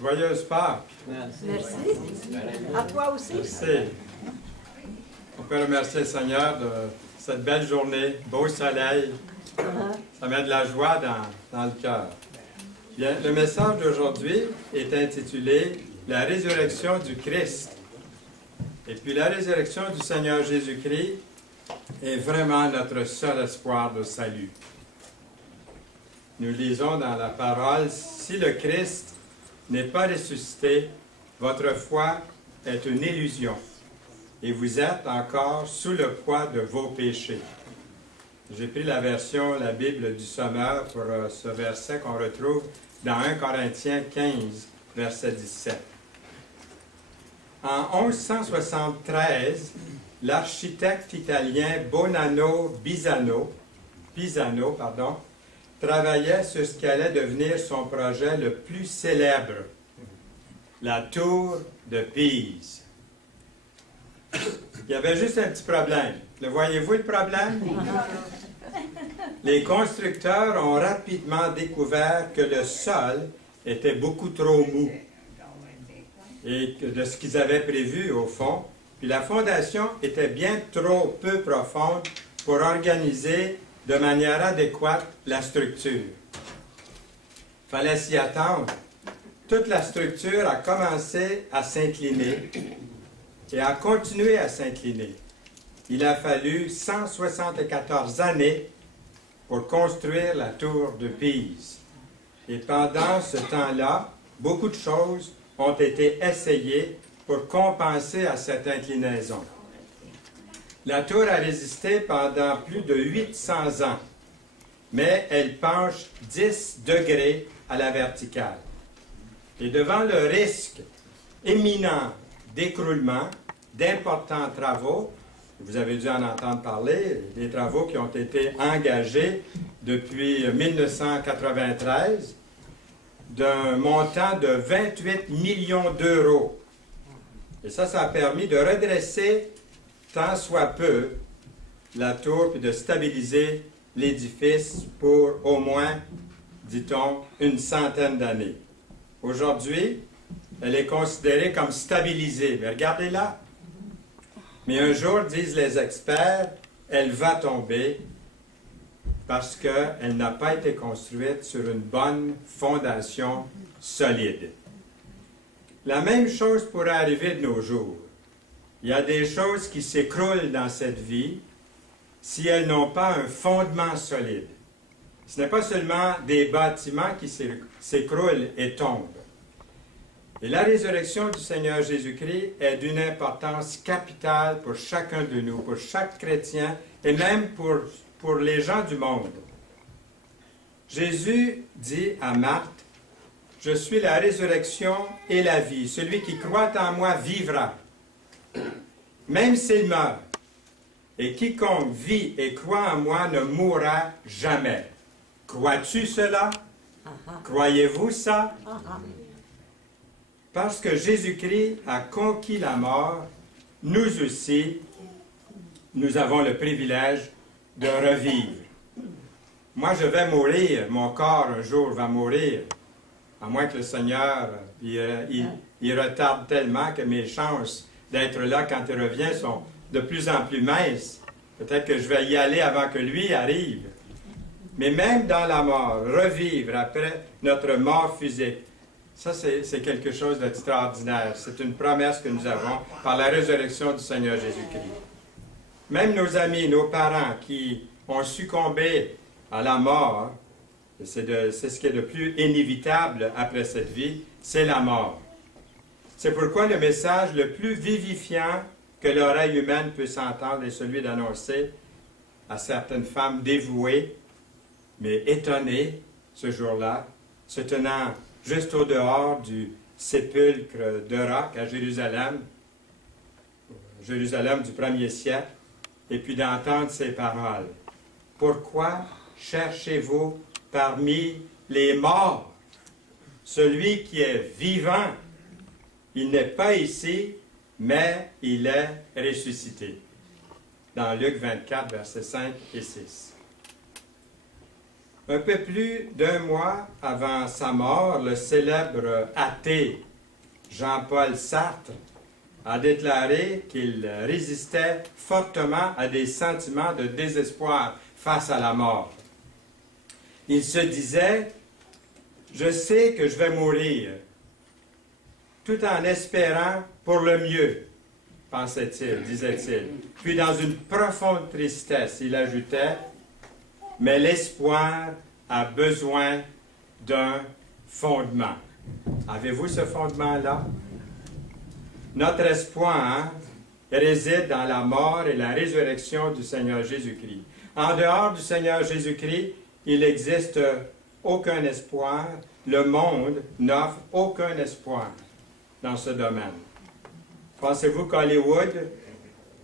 Joyeuse Pâques. Merci. À toi aussi. Merci. On peut remercier le Seigneur de cette belle journée, beau soleil. Ça met de la joie dans le cœur. Bien, le message d'aujourd'hui est intitulé « La résurrection du Christ ». Et puis la résurrection du Seigneur Jésus-Christ est vraiment notre seul espoir de salut. Nous lisons dans la parole, « Si le Christ n'est pas ressuscité, votre foi est une illusion, et vous êtes encore sous le poids de vos péchés. » J'ai pris la Bible du Sommeur pour ce verset qu'on retrouve dans 1 Corinthiens 15, verset 17. En 1173, l'architecte italien Bonanno Pisano travaillait sur ce qui allait devenir son projet le plus célèbre, la tour de Pise. Il y avait juste un petit problème. Le voyez-vous le problème? Les constructeurs ont rapidement découvert que le sol était beaucoup trop mou et que de ce qu'ils avaient prévu au fond, puis la fondation était bien trop peu profonde pour organiser de manière adéquate la structure. Il fallait s'y attendre. Toute la structure a commencé à s'incliner et a continué à s'incliner. Il a fallu 174 années pour construire la tour de Pise. Et pendant ce temps-là, beaucoup de choses ont été essayées pour compenser à cette inclinaison. La tour a résisté pendant plus de 800 ans, mais elle penche 10 degrés à la verticale. Et devant le risque imminent d'écroulement, d'importants travaux, vous avez dû en entendre parler, des travaux qui ont été engagés depuis 1993, d'un montant de 28 millions d'euros. Et ça a permis de redresser tant soit peu la tour et de stabiliser l'édifice pour au moins, dit-on, une centaine d'années. Aujourd'hui, elle est considérée comme stabilisée. Mais regardez-la. Mais un jour, disent les experts, elle va tomber parce qu'elle n'a pas été construite sur une bonne fondation solide. La même chose pourrait arriver de nos jours. Il y a des choses qui s'écroulent dans cette vie si elles n'ont pas un fondement solide. Ce n'est pas seulement des bâtiments qui s'écroulent et tombent. Et la résurrection du Seigneur Jésus-Christ est d'une importance capitale pour chacun de nous, pour chaque chrétien et même pour les gens du monde. Jésus dit à Marthe, « Je suis la résurrection et la vie. Celui qui croit en moi vivra, même s'il meurt. Et quiconque vit et croit en moi ne mourra jamais. » Crois-tu cela? Croyez-vous ça? Parce que Jésus-Christ a conquis la mort, nous aussi, nous avons le privilège de revivre. Moi, je vais mourir, mon corps un jour va mourir, à moins que le Seigneur il retarde tellement que mes chances d'être là quand il revient sont de plus en plus minces. Peut-être que je vais y aller avant que lui arrive. Mais même dans la mort, revivre après notre mort physique, ça, c'est quelque chose d'extraordinaire. C'est une promesse que nous avons par la résurrection du Seigneur Jésus-Christ. Même nos amis, nos parents qui ont succombé à la mort, c'est ce qui est le plus inévitable après cette vie, c'est la mort. C'est pourquoi le message le plus vivifiant que l'oreille humaine puisse entendre est celui d'annoncer à certaines femmes dévouées, mais étonnées ce jour-là, se tenant juste au dehors du sépulcre de roc à Jérusalem, Jérusalem du 1er siècle, et puis d'entendre ces paroles. « Pourquoi cherchez-vous parmi les morts celui qui est vivant? Il n'est pas ici, mais il est ressuscité. » Dans Luc 24, versets 5 et 6. Un peu plus d'un mois avant sa mort, le célèbre athée Jean-Paul Sartre a déclaré qu'il résistait fortement à des sentiments de désespoir face à la mort. Il se disait « Je sais que je vais mourir », tout en espérant pour le mieux, pensait-il, disait-il. Puis dans une profonde tristesse, il ajoutait « Mais l'espoir a besoin d'un fondement. » Avez-vous ce fondement-là? Notre espoir réside dans la mort et la résurrection du Seigneur Jésus-Christ. En dehors du Seigneur Jésus-Christ, il n'existe aucun espoir. Le monde n'offre aucun espoir dans ce domaine. Pensez-vous qu'Hollywood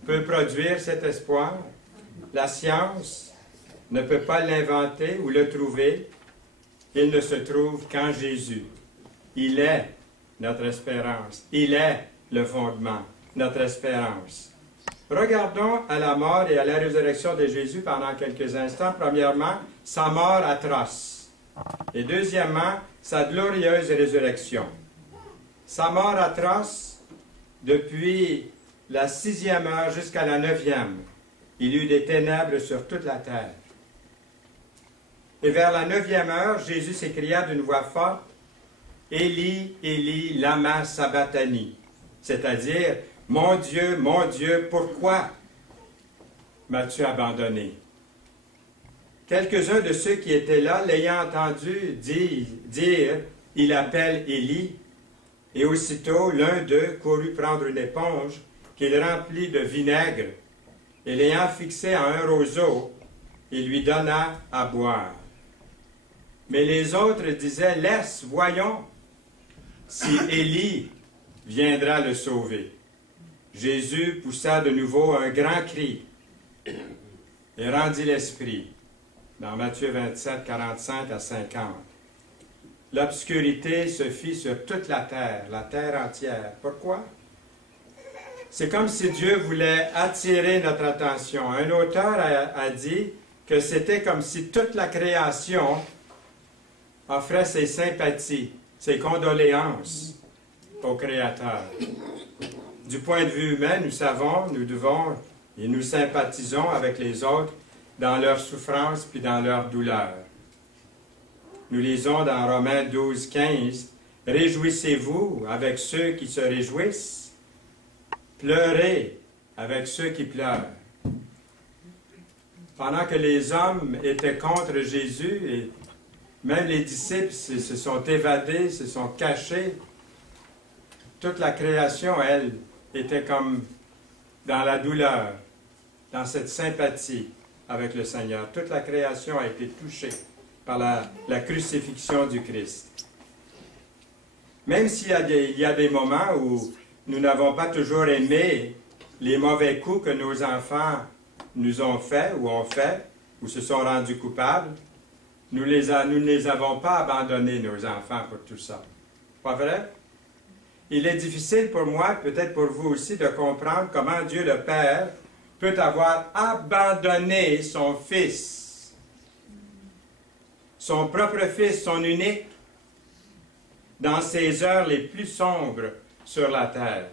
peut produire cet espoir? La science ne peut pas l'inventer ou le trouver. Il ne se trouve qu'en Jésus. Il est notre espérance. Il est le fondement, notre espérance. Regardons à la mort et à la résurrection de Jésus pendant quelques instants. Premièrement, sa mort atroce. Et deuxièmement, sa glorieuse résurrection. Sa mort atroce, depuis la 6e heure jusqu'à la 9e, il y eut des ténèbres sur toute la terre. Et vers la 9e heure, Jésus s'écria d'une voix forte, « Élie, Élie, lama sabachthani », c'est-à-dire, « Mon Dieu, pourquoi m'as-tu abandonné? » Quelques-uns de ceux qui étaient là, l'ayant entendu dire, « Il appelle Élie », et aussitôt l'un d'eux courut prendre une éponge qu'il remplit de vinaigre, et l'ayant fixée à un roseau, il lui donna à boire. Mais les autres disaient, « Laisse, voyons, si Élie viendra le sauver. » Jésus poussa de nouveau un grand cri et rendit l'esprit. Dans Matthieu 27, 45 à 50. L'obscurité se fit sur toute la terre entière. Pourquoi? C'est comme si Dieu voulait attirer notre attention. Un auteur a dit que c'était comme si toute la création offrait ses sympathies, ses condoléances au Créateur. Du point de vue humain, nous savons, nous devons et nous sympathisons avec les autres dans leur souffrance puis dans leur douleur. Nous lisons dans Romains 12, 15, « Réjouissez-vous avec ceux qui se réjouissent, pleurez avec ceux qui pleurent. » Pendant que les hommes étaient contre Jésus, et même les disciples se sont évadés, se sont cachés, toute la création, elle, était comme dans la douleur, dans cette sympathie avec le Seigneur. Toute la création a été touchée par la crucifixion du Christ. Même s'il y a des moments où nous n'avons pas toujours aimé les mauvais coups que nos enfants nous ont faits, ou se sont rendus coupables, nous ne les avons pas abandonnés, nos enfants, pour tout ça. Pas vrai? Il est difficile pour moi, peut-être pour vous aussi, de comprendre comment Dieu le Père peut avoir abandonné son Fils, son propre Fils, son unique, dans ces heures les plus sombres sur la terre.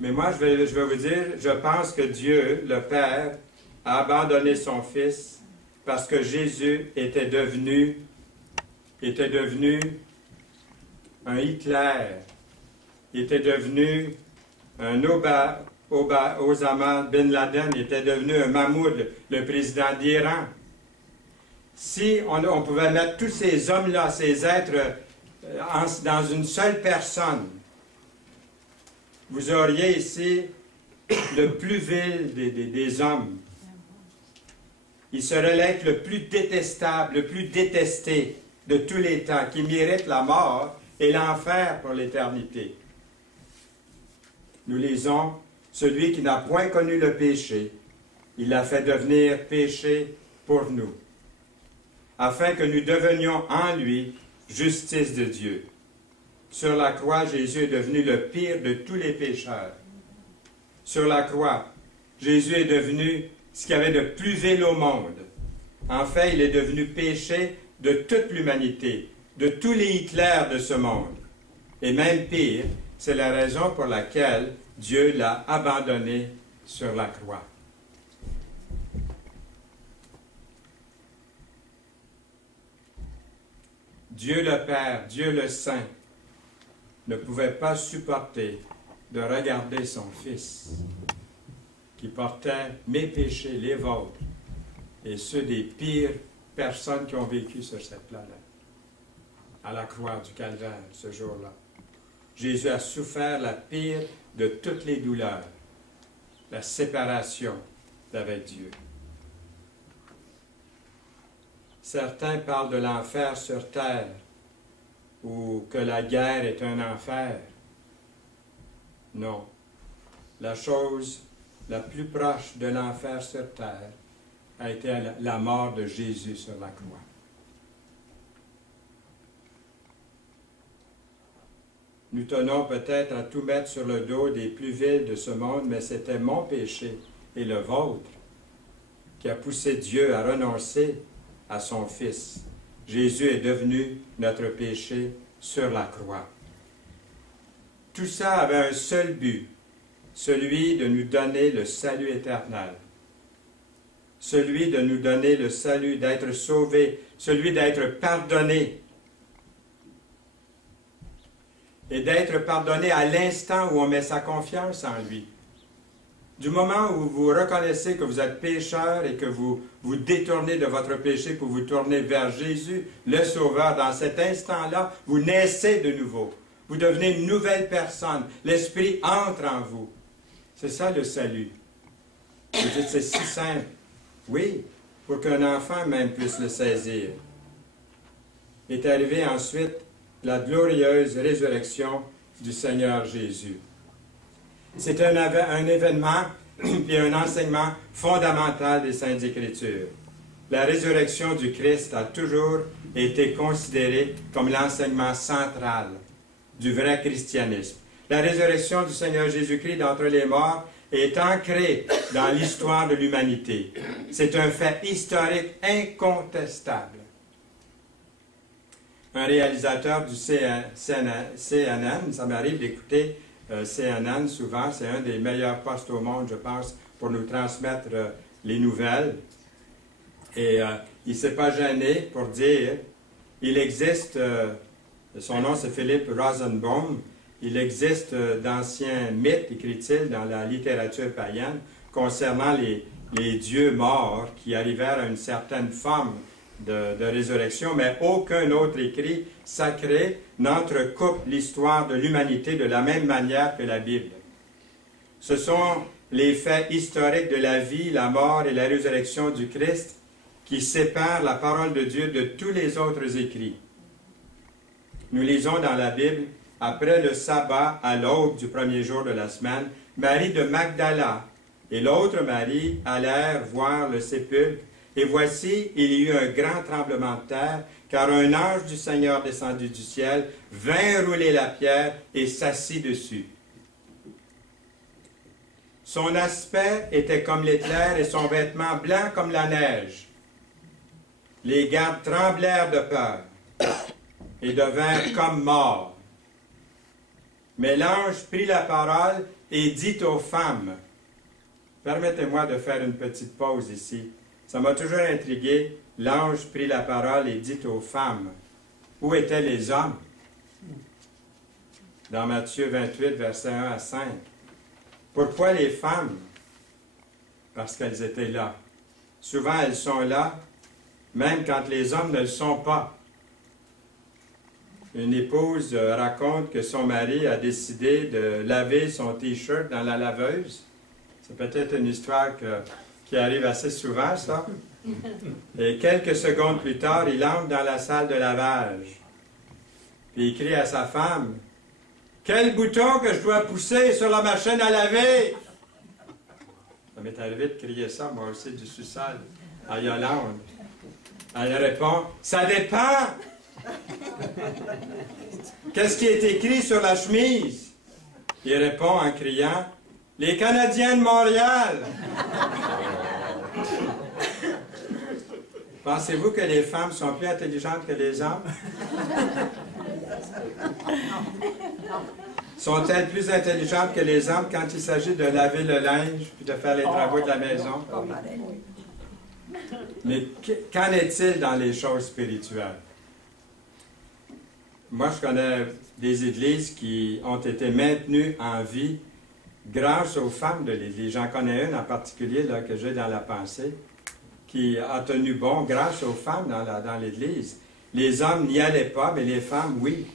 Mais moi, je vais vous dire, je pense que Dieu, le Père, a abandonné son Fils parce que Jésus était devenu un Hitler, il était devenu un Osama Bin Laden, il était devenu un Mahmoud, le président d'Iran. Si on pouvait mettre tous ces hommes-là, ces êtres, dans une seule personne, vous auriez ici le plus vil des hommes. Il serait l'être le plus détestable, le plus détesté de tous les temps, qui mérite la mort et l'enfer pour l'éternité. Nous lisons, « Celui qui n'a point connu le péché, il l'a fait devenir péché pour nous, afin que nous devenions en lui justice de Dieu. » Sur la croix, Jésus est devenu le pire de tous les pécheurs. Sur la croix, Jésus est devenu ce qu'il y avait de plus vil au monde. En fait, il est devenu péché de toute l'humanité, de tous les Hitler de ce monde. Et même pire, c'est la raison pour laquelle Dieu l'a abandonné sur la croix. Dieu le Père, Dieu le Saint, ne pouvait pas supporter de regarder son Fils, qui portait mes péchés, les vôtres, et ceux des pires personnes qui ont vécu sur cette planète, à la croix du Calvaire, ce jour-là. Jésus a souffert la pire de toutes les douleurs, la séparation d'avec Dieu. Certains parlent de l'enfer sur terre, ou que la guerre est un enfer. Non. La chose la plus proche de l'enfer sur terre a été la mort de Jésus sur la croix. Nous tenons peut-être à tout mettre sur le dos des plus vils de ce monde, mais c'était mon péché et le vôtre qui a poussé Dieu à renoncer à son Fils. Jésus est devenu notre péché sur la croix. Tout ça avait un seul but, celui de nous donner le salut éternel, celui de nous donner le salut, d'être sauvés, celui d'être pardonné, et d'être pardonné à l'instant où on met sa confiance en lui. Du moment où vous reconnaissez que vous êtes pécheur et que vous vous détournez de votre péché pour vous tourner vers Jésus, le Sauveur, dans cet instant-là, vous naissez de nouveau. Vous devenez une nouvelle personne. L'Esprit entre en vous. C'est ça le salut. Vous dites, c'est si simple. Oui, pour qu'un enfant même puisse le saisir. Est arrivée ensuite la glorieuse résurrection du Seigneur Jésus. C'est un événement et un enseignement fondamental des Saintes Écritures. La résurrection du Christ a toujours été considérée comme l'enseignement central du vrai christianisme. La résurrection du Seigneur Jésus-Christ d'entre les morts est ancrée dans l'histoire de l'humanité. C'est un fait historique incontestable. Un réalisateur du CNN, ça m'arrive d'écouter CNN souvent, c'est un des meilleurs postes au monde, je pense, pour nous transmettre les nouvelles. Et il ne s'est pas gêné pour dire, il existe, son nom c'est Philippe Rosenbaum, il existe d'anciens mythes, écrit-il, dans la littérature païenne, concernant les dieux morts qui arrivèrent à une certaine forme de résurrection, mais aucun autre écrit sacré n'entrecoupe l'histoire de l'humanité de la même manière que la Bible. Ce sont les faits historiques de la vie, la mort et la résurrection du Christ qui séparent la parole de Dieu de tous les autres écrits. Nous lisons dans la Bible, après le sabbat, à l'aube du premier jour de la semaine, Marie de Magdala et l'autre Marie allèrent voir le sépulcre. Et voici, il y eut un grand tremblement de terre, car un ange du Seigneur descendu du ciel vint rouler la pierre et s'assit dessus. Son aspect était comme l'éclair et son vêtement blanc comme la neige. Les gardes tremblèrent de peur et devinrent comme morts. Mais l'ange prit la parole et dit aux femmes, permettez-moi de faire une petite pause ici. Ça m'a toujours intrigué. L'ange prit la parole et dit aux femmes, où étaient les hommes? Dans Matthieu 28, versets 1 à 5. Pourquoi les femmes? Parce qu'elles étaient là. Souvent, elles sont là, même quand les hommes ne le sont pas. Une épouse raconte que son mari a décidé de laver son T-shirt dans la laveuse. C'est peut-être une histoire qui arrive assez souvent, ça. Et quelques secondes plus tard, il entre dans la salle de lavage. Puis il crie à sa femme, « Quel bouton que je dois pousser sur la machine à laver! » Ça m'est arrivé de crier ça, moi aussi, du sous-sol, à Yolande. Elle répond, « Ça dépend! » Qu'est-ce qui est écrit sur la chemise? Il répond en criant, « Les Canadiens de Montréal! » Pensez-vous que les femmes sont plus intelligentes que les hommes? Sont-elles plus intelligentes que les hommes quand il s'agit de laver le linge puis de faire les travaux de la maison? Mais qu'en est-il dans les choses spirituelles? Moi, je connais des églises qui ont été maintenues en vie grâce aux femmes de l'Église. J'en connais une en particulier là, que j'ai dans la pensée, qui a tenu bon grâce aux femmes dans l'Église. Les hommes n'y allaient pas, mais les femmes, oui.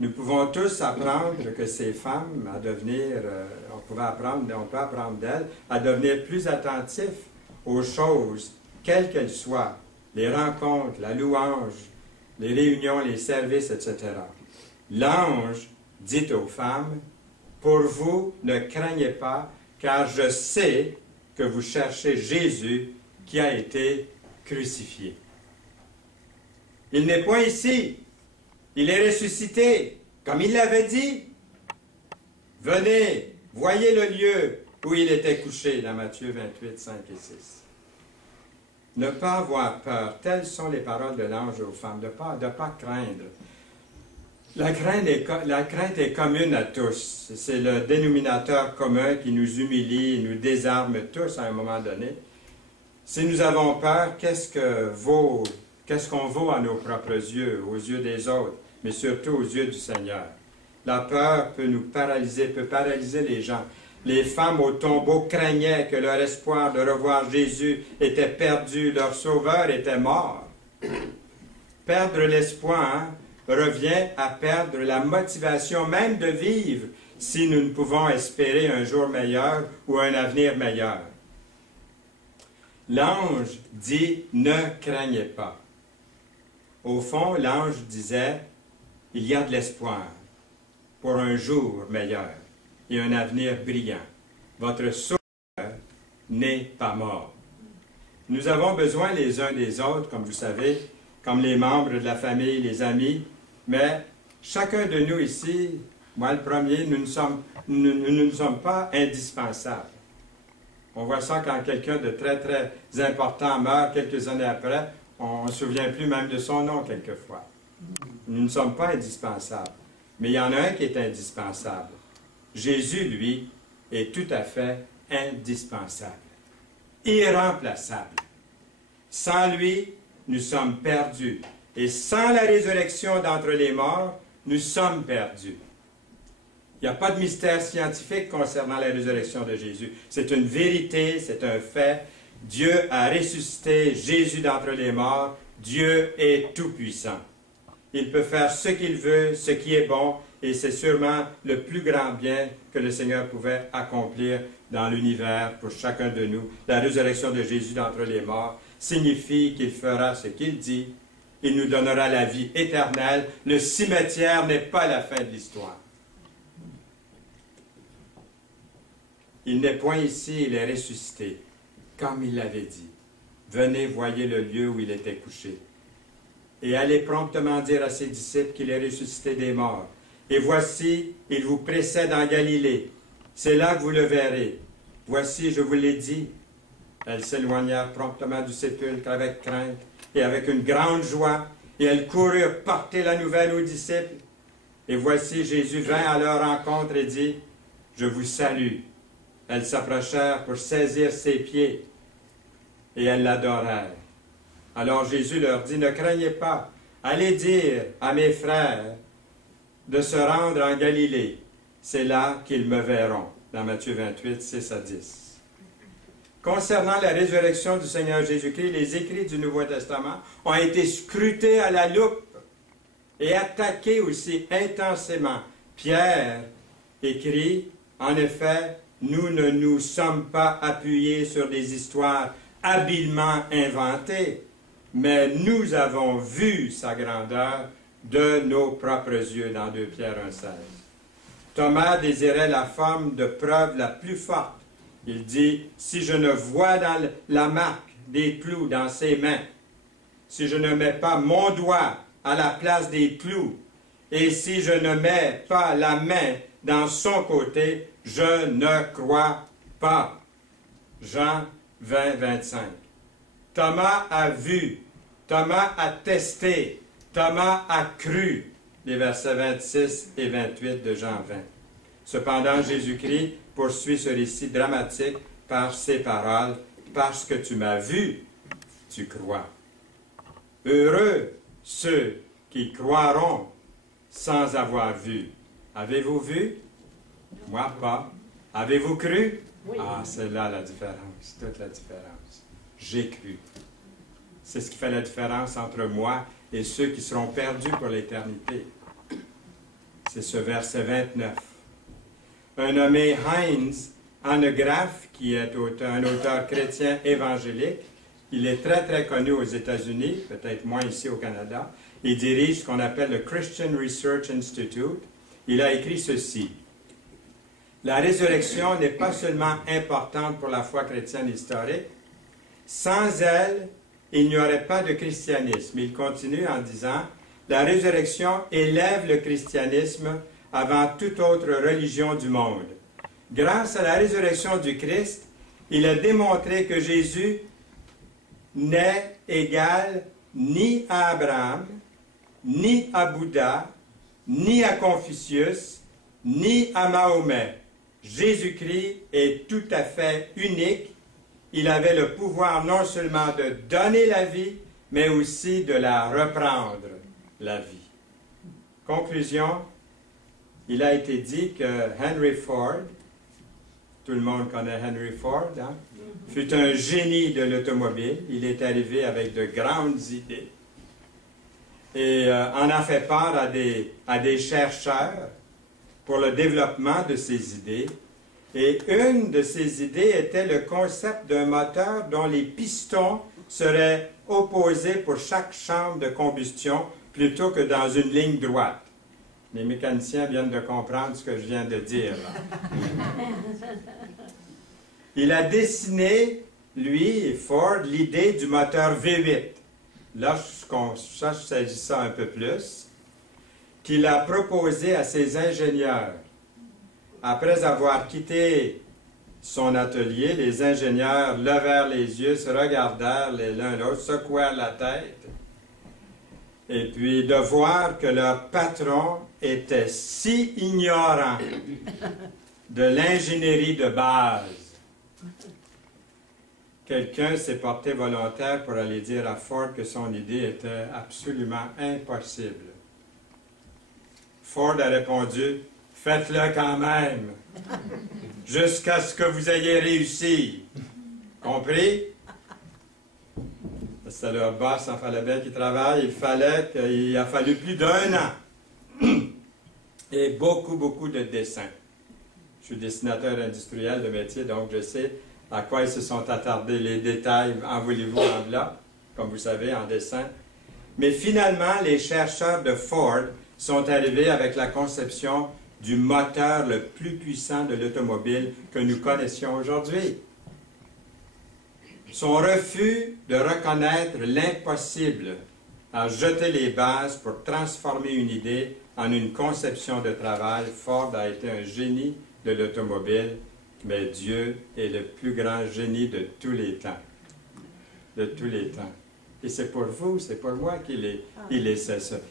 Nous pouvons tous apprendre que ces femmes à devenir, on peut apprendre d'elles, à devenir plus attentifs aux choses, quelles qu'elles soient, les rencontres, la louange, les réunions, les services, etc. L'ange dit aux femmes, « Pour vous, ne craignez pas, car je sais que vous cherchez Jésus qui a été crucifié. Il n'est point ici, il est ressuscité, comme il l'avait dit. Venez, voyez le lieu où il était couché, dans Matthieu 28, 5 et 6. Ne pas avoir peur, telles sont les paroles de l'ange aux femmes, de ne pas craindre. La crainte est commune à tous. C'est le dénominateur commun qui nous humilie et nous désarme tous à un moment donné. Si nous avons peur, qu'est-ce qu'on vaut à nos propres yeux, aux yeux des autres, mais surtout aux yeux du Seigneur? La peur peut nous paralyser, peut paralyser les gens. Les femmes au tombeau craignaient que leur espoir de revoir Jésus était perdu, leur sauveur était mort. Perdre l'espoir revient à perdre la motivation même de vivre si nous ne pouvons espérer un jour meilleur ou un avenir meilleur. L'ange dit « ne craignez pas ». Au fond, l'ange disait « il y a de l'espoir pour un jour meilleur et un avenir brillant. Votre sauveur n'est pas mort. » Nous avons besoin les uns des autres, comme vous savez, comme les membres de la famille, les amis, mais chacun de nous ici, moi le premier, nous ne sommes pas indispensables. On voit ça quand quelqu'un de très, très important meurt quelques années après, on ne se souvient plus même de son nom quelquefois. Nous ne sommes pas indispensables. Mais il y en a un qui est indispensable. Jésus, lui, est tout à fait indispensable. Irremplaçable. Sans lui, nous sommes perdus. Et sans la résurrection d'entre les morts, nous sommes perdus. Il n'y a pas de mystère scientifique concernant la résurrection de Jésus. C'est une vérité, c'est un fait. Dieu a ressuscité Jésus d'entre les morts. Dieu est tout-puissant. Il peut faire ce qu'il veut, ce qui est bon, et c'est sûrement le plus grand bien que le Seigneur pouvait accomplir dans l'univers pour chacun de nous. La résurrection de Jésus d'entre les morts signifie qu'il fera ce qu'il dit. Il nous donnera la vie éternelle. Le cimetière n'est pas la fin de l'histoire. Il n'est point ici, il est ressuscité, comme il l'avait dit. Venez, voyez le lieu où il était couché. Et allez promptement dire à ses disciples qu'il est ressuscité des morts. Et voici, il vous précède en Galilée. C'est là que vous le verrez. Voici, je vous l'ai dit. Elles s'éloignèrent promptement du sépulcre avec crainte et avec une grande joie, et elles coururent porter la nouvelle aux disciples. Et voici, Jésus vint à leur rencontre et dit, « Je vous salue. » Elles s'approchèrent pour saisir ses pieds, et elles l'adorèrent. Alors Jésus leur dit, « Ne craignez pas, allez dire à mes frères de se rendre en Galilée. C'est là qu'ils me verront. » Dans Matthieu 28, 6 à 10. Concernant la résurrection du Seigneur Jésus-Christ, les écrits du Nouveau Testament ont été scrutés à la loupe et attaqués aussi intensément. Pierre écrit, en effet, nous ne nous sommes pas appuyés sur des histoires habilement inventées, mais nous avons vu sa grandeur de nos propres yeux, dans 2 Pierre 1,16. Thomas désirait la forme de preuve la plus forte. Il dit, si je ne vois dans la marque des clous dans ses mains, si je ne mets pas mon doigt à la place des clous, et si je ne mets pas la main dans son côté, je ne crois pas. Jean 20, 25. Thomas a vu, Thomas a testé, Thomas a cru. Les versets 26 et 28 de Jean 20. Cependant, Jésus-Christ poursuit ce récit dramatique par ces paroles. Parce que tu m'as vu, tu crois. Heureux ceux qui croiront sans avoir vu. Avez-vous vu? Moi, pas. Avez-vous cru? Oui. Ah, c'est là la différence, toute la différence. J'ai cru. C'est ce qui fait la différence entre moi et ceux qui seront perdus pour l'éternité. C'est ce verset 29. Un nommé Heinz Hanegraaff, qui est un auteur chrétien évangélique, il est très très connu aux États-Unis, peut-être moins ici au Canada. Il dirige ce qu'on appelle le Christian Research Institute. Il a écrit ceci. La résurrection n'est pas seulement importante pour la foi chrétienne historique. Sans elle, il n'y aurait pas de christianisme. Il continue en disant, la résurrection élève le christianisme avant toute autre religion du monde. Grâce à la résurrection du Christ, il a démontré que Jésus n'est égal ni à Abraham, ni à Bouddha, ni à Confucius, ni à Mahomet. Jésus-Christ est tout à fait unique. Il avait le pouvoir non seulement de donner la vie, mais aussi de la reprendre, la vie. Conclusion, il a été dit que Henry Ford, tout le monde connaît Henry Ford, hein, fut un génie de l'automobile. Il est arrivé avec de grandes idées et en a fait part à des chercheurs pour le développement de ces idées. Et une de ces idées était le concept d'un moteur dont les pistons seraient opposés pour chaque chambre de combustion plutôt que dans une ligne droite. Les mécaniciens viennent de comprendre ce que je viens de dire. Il a dessiné, lui, Ford, l'idée du moteur V8. Lorsqu'on saisit ça un peu plus, qu'il a proposé à ses ingénieurs. Après avoir quitté son atelier, les ingénieurs levèrent les yeux, se regardèrent l'un l'autre, secouèrent la tête, et puis de voir que leur patron était si ignorant de l'ingénierie de base. Quelqu'un s'est porté volontaire pour aller dire à Ford que son idée était absolument impossible. Ford a répondu, « Faites-le quand même, jusqu'à ce que vous ayez réussi. » Compris? C'est leur boss, il fallait bien qu'il travaille, il a fallu plus d'1 an. Et beaucoup, beaucoup de dessins. Je suis dessinateur industriel de métier, donc je sais à quoi ils se sont attardés, les détails, en voulez-vous, en là, comme vous savez, en dessin. Mais finalement, les chercheurs de Ford sont arrivés avec la conception du moteur le plus puissant de l'automobile que nous connaissions aujourd'hui. Son refus de reconnaître l'impossible a jeté les bases pour transformer une idée en une conception de travail. Ford a été un génie de l'automobile, mais Dieu est le plus grand génie de tous les temps. De tous les temps. Et c'est pour vous, c'est pour moi qu'il est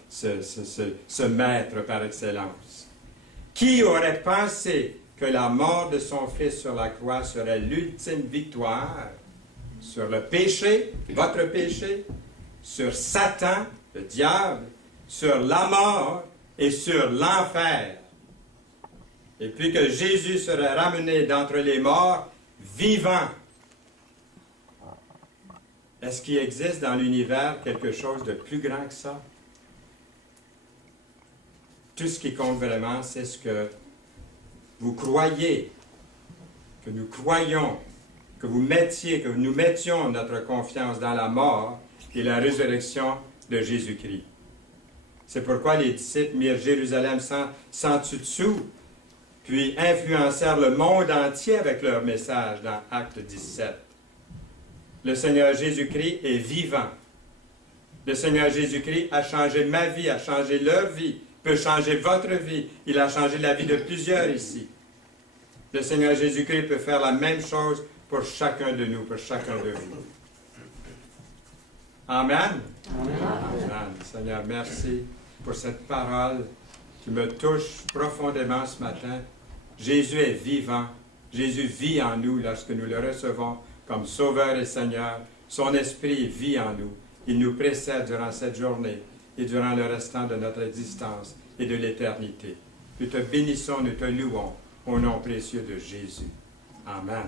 ce maître par excellence. Qui aurait pensé que la mort de son Fils sur la croix serait l'ultime victoire sur le péché, votre péché, sur Satan, le diable, sur la mort et sur l'enfer? Et puis que Jésus serait ramené d'entre les morts vivant. Est-ce qu'il existe dans l'univers quelque chose de plus grand que ça? Tout ce qui compte vraiment, c'est ce que vous croyez, que nous croyons, que nous mettions notre confiance dans la mort et la résurrection de Jésus-Christ. C'est pourquoi les disciples mirent Jérusalem sans dessus, puis influencèrent le monde entier avec leur message dans Acte 17. Le Seigneur Jésus-Christ est vivant. Le Seigneur Jésus-Christ a changé ma vie, a changé leur vie, peut changer votre vie. Il a changé la vie de plusieurs ici. Le Seigneur Jésus-Christ peut faire la même chose pour chacun de nous, pour chacun de vous. Amen. Amen. Seigneur, merci pour cette parole qui me touche profondément ce matin. Jésus est vivant. Jésus vit en nous lorsque nous le recevons comme Sauveur et Seigneur. Son Esprit vit en nous. Il nous précède durant cette journée et durant le restant de notre existence et de l'éternité. Nous te bénissons, nous te louons au nom précieux de Jésus. Amen.